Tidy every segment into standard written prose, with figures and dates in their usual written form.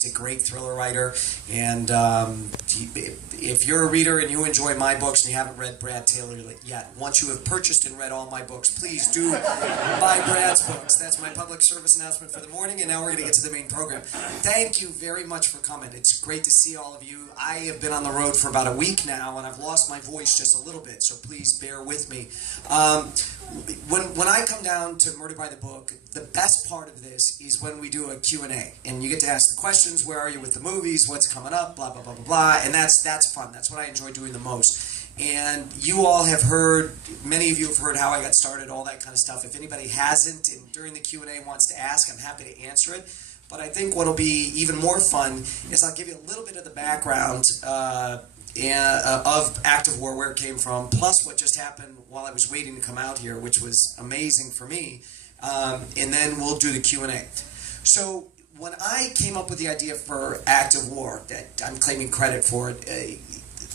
He's a great thriller writer, and if you're a reader and you enjoy my books and you haven't read Brad Taylor yet, once you have purchased and read all my books, please do buy Brad's books. That's my public service announcement for the morning, and now we're going to get to the main program. Thank you very much for coming. It's great to see all of you. I have been on the road for about a week now, and I've lost my voice just a little bit, so please bear with me. When I come down to Murder by the Book, the best part of this is when we do a Q&A, and you get to ask the questions, where are you with the movies, what's coming up, blah, blah, blah, blah, blah, and that's fun. That's what I enjoy doing the most. And you all have heard, many of you have heard how I got started, all that kind of stuff. If anybody hasn't, and during the Q&A wants to ask, I'm happy to answer it. But I think what'll be even more fun is I'll give you a little bit of the background of Active War, where it came from, plus what just happened while I was waiting to come out here, which was amazing for me, and then we'll do the Q&A. So when I came up with the idea for Active War, that I'm claiming credit for it,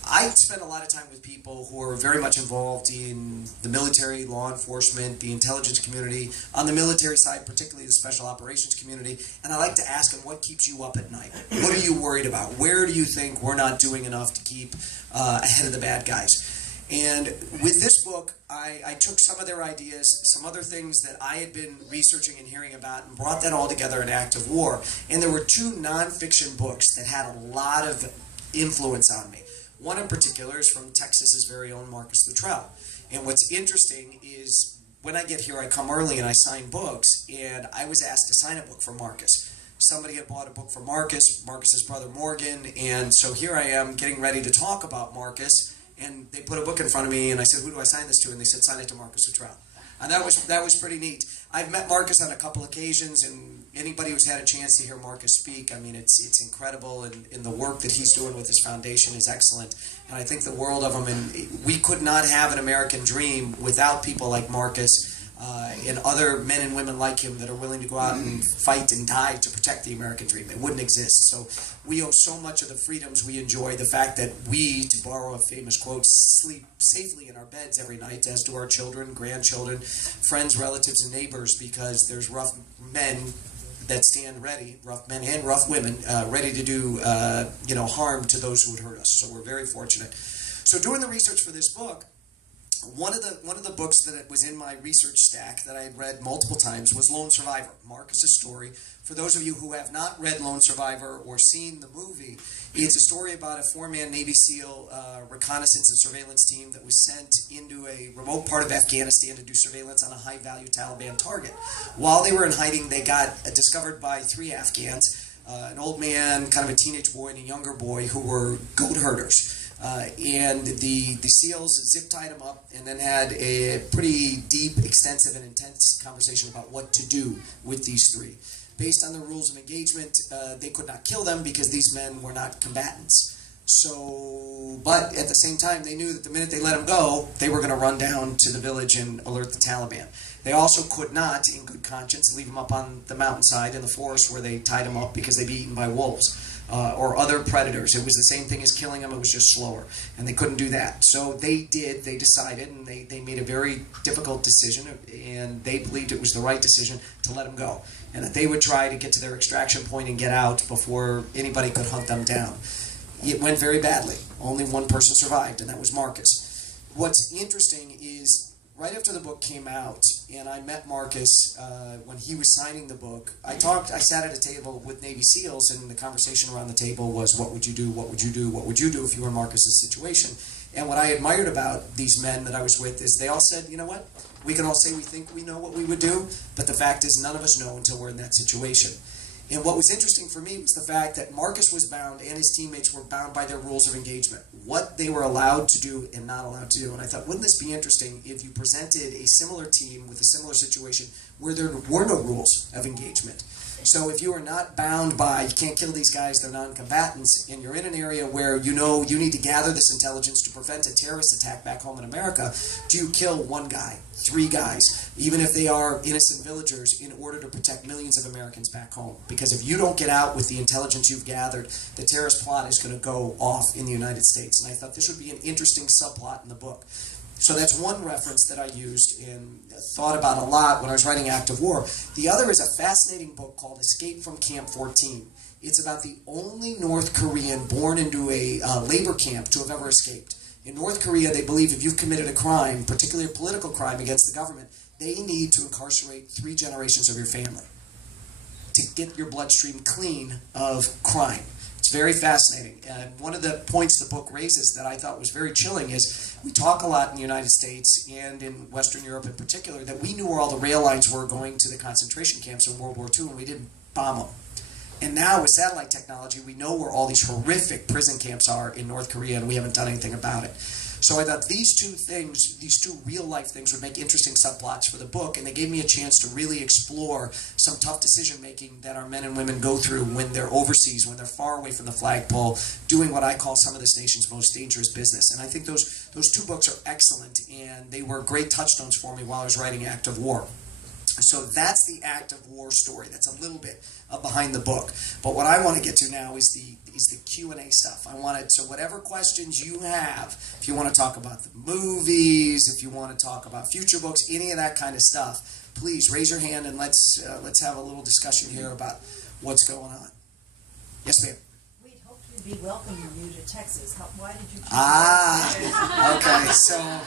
I spent a lot of time with people who are very much involved in the military, law enforcement, the intelligence community, on the military side, particularly the special operations community, and I like to ask them, what keeps you up at night? What are you worried about? Where do you think we're not doing enough to keep ahead of the bad guys? And with this book, I took some of their ideas, some other things that I had been researching and hearing about, and brought that all together in Active War. And there were two nonfiction books that had a lot of influence on me. One in particular is from Texas's very own Marcus Luttrell. And what's interesting is when I get here, I come early and I sign books, and I was asked to sign a book for Marcus. Somebody had bought a book for Marcus, Marcus's brother Morgan, and so here I am getting ready to talk about Marcus, and they put a book in front of me, and I said, who do I sign this to? And they said, sign it to Marcus Luttrell. And that was pretty neat. I've met Marcus on a couple occasions, and anybody who's had a chance to hear Marcus speak, I mean, it's incredible, and the work that he's doing with his foundation is excellent. And I think the world of him, and we could not have an American dream without people like Marcus and other men and women like him that are willing to go out and fight and die to protect the American dream. It wouldn't exist. So we owe so much of the freedoms we enjoy, the fact that we, to borrow a famous quote, sleep safely in our beds every night, as do our children, grandchildren, friends, relatives, and neighbors, because there's rough men that stand ready, rough men and rough women, ready to do harm to those who would hurt us. So we're very fortunate. So doing the research for this book, one of the books that was in my research stack that I had read multiple times was Lone Survivor, Marcus's story. For those of you who have not read Lone Survivor or seen the movie, it's a story about a four-man Navy SEAL reconnaissance and surveillance team that was sent into a remote part of Afghanistan to do surveillance on a high-value Taliban target. While they were in hiding, they got discovered by three Afghans, an old man, kind of a teenage boy, and a younger boy who were goat herders. And the SEALs zip-tied him up and then had a pretty deep, extensive, and intense conversation about what to do with these three. Based on the rules of engagement, they could not kill them because these men were not combatants. So, but at the same time, they knew that the minute they let them go, they were going to run down to the village and alert the Taliban. They also could not, in good conscience, leave them up on the mountainside in the forest where they tied them up because they'd be eaten by wolves. Or other predators. It was the same thing as killing them, it was just slower. And they couldn't do that. So they decided, and they made a very difficult decision, and they believed it was the right decision to let them go. And that they would try to get to their extraction point and get out before anybody could hunt them down. It went very badly. Only one person survived, and that was Marcus. What's interesting is, right after the book came out, and I met Marcus when he was signing the book, I sat at a table with Navy SEALs, and the conversation around the table was, what would you do, what would you do, what would you do if you were in Marcus's situation? And what I admired about these men that I was with is they all said, you know what, we can all say we think we know what we would do, but the fact is none of us know until we're in that situation. And what was interesting for me was the fact that Marcus was bound and his teammates were bound by their rules of engagement, what they were allowed to do and not allowed to do. And I thought, wouldn't this be interesting if you presented a similar team with a similar situation where there were no rules of engagement? So if you are not bound by, you can't kill these guys, they're non-combatants, and you're in an area where you know you need to gather this intelligence to prevent a terrorist attack back home in America, do you kill one guy, three guys, even if they are innocent villagers, in order to protect millions of Americans back home? Because if you don't get out with the intelligence you've gathered, the terrorist plot is going to go off in the United States. And I thought this would be an interesting subplot in the book. So that's one reference that I used and thought about a lot when I was writing Active War. The other is a fascinating book called Escape from Camp 14. It's about the only North Korean born into a labor camp to have ever escaped. In North Korea, they believe if you've committed a crime, particularly a political crime against the government, they need to incarcerate 3 generations of your family to get your bloodstream clean of crime. It's very fascinating. One of the points the book raises that I thought was very chilling is we talk a lot in the United States and in Western Europe in particular that we knew where all the rail lines were going to the concentration camps in World War II and we didn't bomb them. And now with satellite technology, we know where all these horrific prison camps are in North Korea and we haven't done anything about it. So I thought these two things, these 2 real-life things would make interesting subplots for the book, and they gave me a chance to really explore some tough decision-making that our men and women go through when they're overseas, when they're far away from the flagpole, doing what I call some of this nation's most dangerous business. And I think those 2 books are excellent, and they were great touchstones for me while I was writing Act of War. So that's the Act of War story. That's a little bit behind the book. But what I want to get to now is the Q&A stuff. So whatever questions you have, if you want to talk about the movies, if you want to talk about future books, any of that kind of stuff, please raise your hand and let's have a little discussion here about what's going on. Yes, ma'am. We'd hoped we'd be welcoming you to Texas. Why did you choose Okay, so...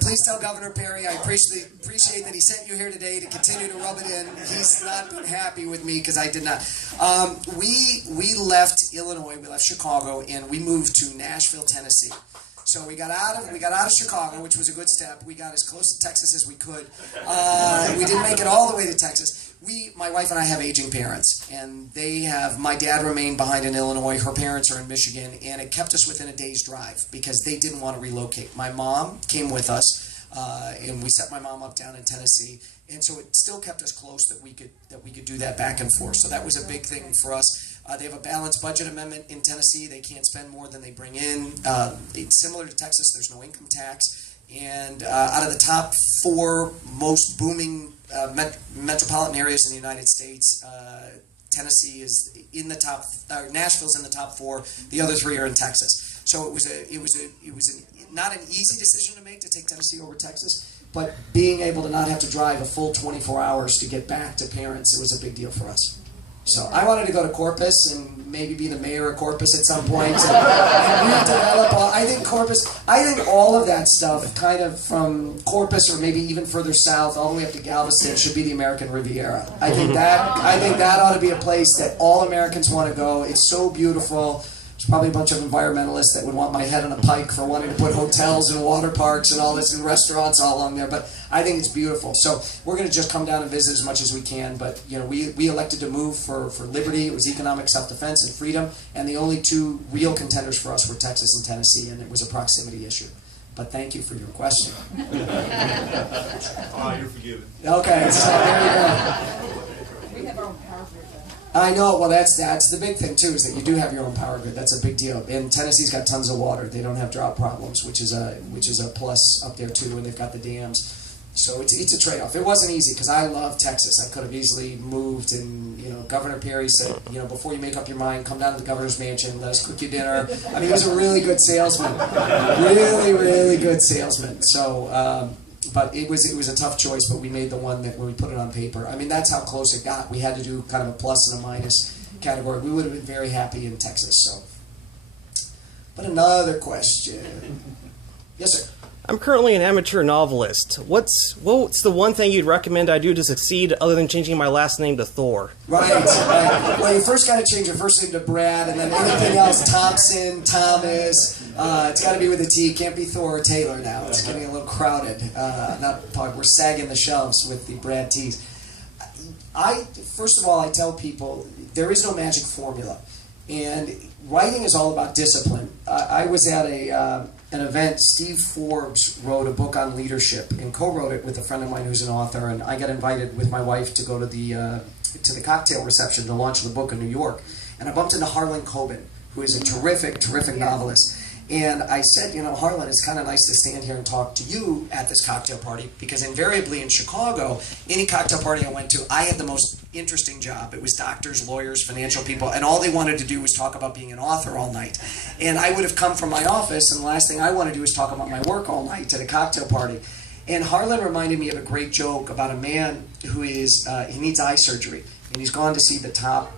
please tell Governor Perry I appreciate that he sent you here today to continue to rub it in. He's not been happy with me because I did not. We left Illinois, we left Chicago, and we moved to Nashville, Tennessee. So we got out of Chicago, which was a good step. We got as close to Texas as we could. We didn't make it all the way to Texas. My wife and I have aging parents, and my dad remained behind in Illinois. Her parents are in Michigan, and it kept us within a day's drive because they didn't want to relocate. My mom came with us, and we set my mom up down in Tennessee, and so it still kept us close that we could do that back and forth. So that was a big thing for us. They have a balanced budget amendment in Tennessee. They can't spend more than they bring in. It's similar to Texas. There's no income tax. And out of the top 4 most booming metropolitan areas in the United States, Tennessee is in the top. Nashville's in the top 4. The other 3 are in Texas. So it was not an easy decision to make to take Tennessee over Texas, but being able to not have to drive a full 24 hours to get back to parents, it was a big deal for us. So I wanted to go to Corpus and maybe be the mayor of Corpus at some point. And redevelop I think all of that stuff, kind of from Corpus or maybe even further south, all the way up to Galveston, should be the American Riviera. I think that ought to be a place that all Americans want to go. It's so beautiful. There's probably a bunch of environmentalists that would want my head on a pike for wanting to put hotels and water parks and all this and restaurants all along there, but I think it's beautiful. So we're going to just come down and visit as much as we can, but we elected to move for liberty. It was economic self-defense and freedom, and the only 2 real contenders for us were Texas and Tennessee, and it was a proximity issue. But thank you for your question. You're forgiven. Okay, so there you go. We have our own power grid. I know. Well, that's the big thing too, is that you do have your own power grid. That's a big deal. And Tennessee's got tons of water. They don't have drought problems, which is a plus up there too. And they've got the dams. So it's a trade-off. It wasn't easy because I love Texas. I could have easily moved, and Governor Perry said, before you make up your mind, come down to the governor's mansion. Let us cook you dinner. I mean, he was a really good salesman. Really, really good salesman. So. But it was a tough choice, but we made the one that when we put it on paper. I mean, that's how close it got. We had to do kind of a plus and a minus category. We would have been very happy in Texas. So, but another question. Yes, sir. I'm currently an amateur novelist. What's the one thing you'd recommend I do to succeed other than changing my last name to Thor? Right. Well, you first got to change your first name to Brad, and then anything else, Thompson, Thomas. It's got to be with a T. It can't be Thor or Taylor now. It's getting a little crowded. We're sagging the shelves with the Brad T's. First of all, I tell people there is no magic formula, and writing is all about discipline. I was at an event. Steve Forbes wrote a book on leadership and co-wrote it with a friend of mine who's an author, and I got invited with my wife to go to the cocktail reception to launch the book in New York, and I bumped into Harlan Coben, who is a terrific novelist. And I said, Harlan, it's kind of nice to stand here and talk to you at this cocktail party, because invariably in Chicago, any cocktail party I went to, I had the most interesting job. It was doctors, lawyers, financial people, and all they wanted to do was talk about being an author all night. And I would have come from my office, and the last thing I want to do is talk about my work all night at a cocktail party. And Harlan reminded me of a great joke about a man who he needs eye surgery, and he's gone to see the top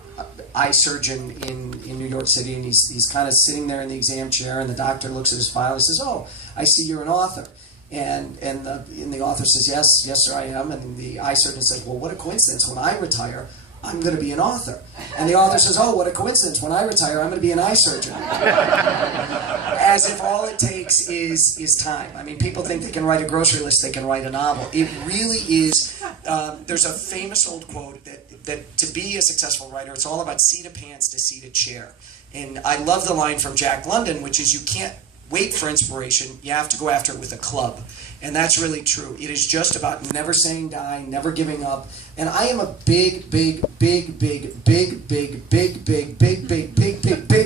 eye surgeon in New York City, and he's kind of sitting there in the exam chair, and the doctor looks at his file and says, "Oh, I see you're an author." And the author says, yes, sir, I am. And the eye surgeon says, "Well, what a coincidence. When I retire, I'm going to be an author." And the author says, "Oh, what a coincidence. When I retire, I'm going to be an eye surgeon." As if all it takes is time. I mean, people think they can write a grocery list, they can write a novel. It really is. There's a famous old quote that to be a successful writer, it's all about seat of pants to seat of chair. And I love the line from Jack London, which is, you can't wait for inspiration, you have to go after it with a club. And that's really true. It is just about never saying die, never giving up. And I am a big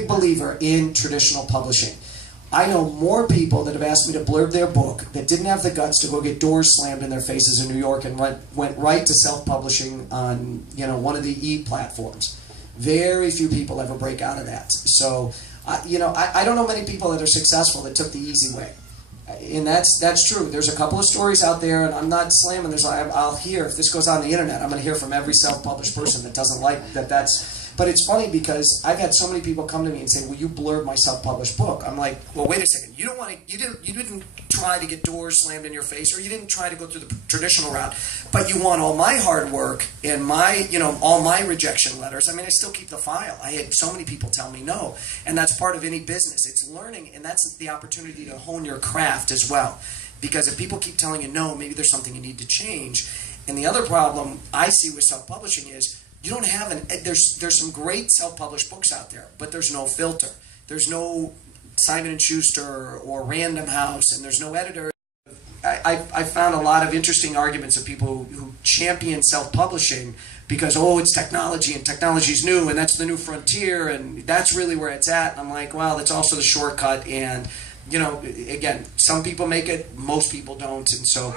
believer in traditional publishing. I know more people that have asked me to blurb their book that didn't have the guts to go get doors slammed in their faces in New York and went right to self-publishing on, one of the e-platforms. Very few people ever break out of that. So, I don't know many people that are successful that took the easy way. And that's true. There's a couple of stories out there, and I'm not slamming this. I'll hear, if this goes on the internet, I'm going to hear from every self-published person that doesn't like that's... But it's funny because I've had so many people come to me and say, "Will you blurb my self-published book?" I'm like, "Well, wait a second. You didn't try to get doors slammed in your face, or you didn't try to go through the traditional route, but you want all my hard work and my, all my rejection letters." I mean, I still keep the file. I had so many people tell me no, and that's part of any business. It's learning, and that's the opportunity to hone your craft as well. Because if people keep telling you no, maybe there's something you need to change. And the other problem I see with self-publishing is, you don't have there's some great self-published books out there, but there's no filter. There's no Simon & Schuster or Random House, and there's no editor. I found a lot of interesting arguments of people who champion self-publishing because, it's technology, and technology's new, and that's the new frontier, and that's really where it's at. And I'm like, well, it's also the shortcut, and, again, some people make it, most people don't, and so...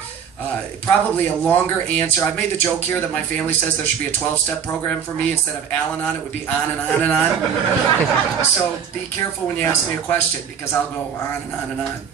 probably a longer answer. I've made the joke here that my family says there should be a 12-step program for me. Instead of Al-Anon, it would be on and on and on. So be careful when you ask me a question, because I'll go on and on and on.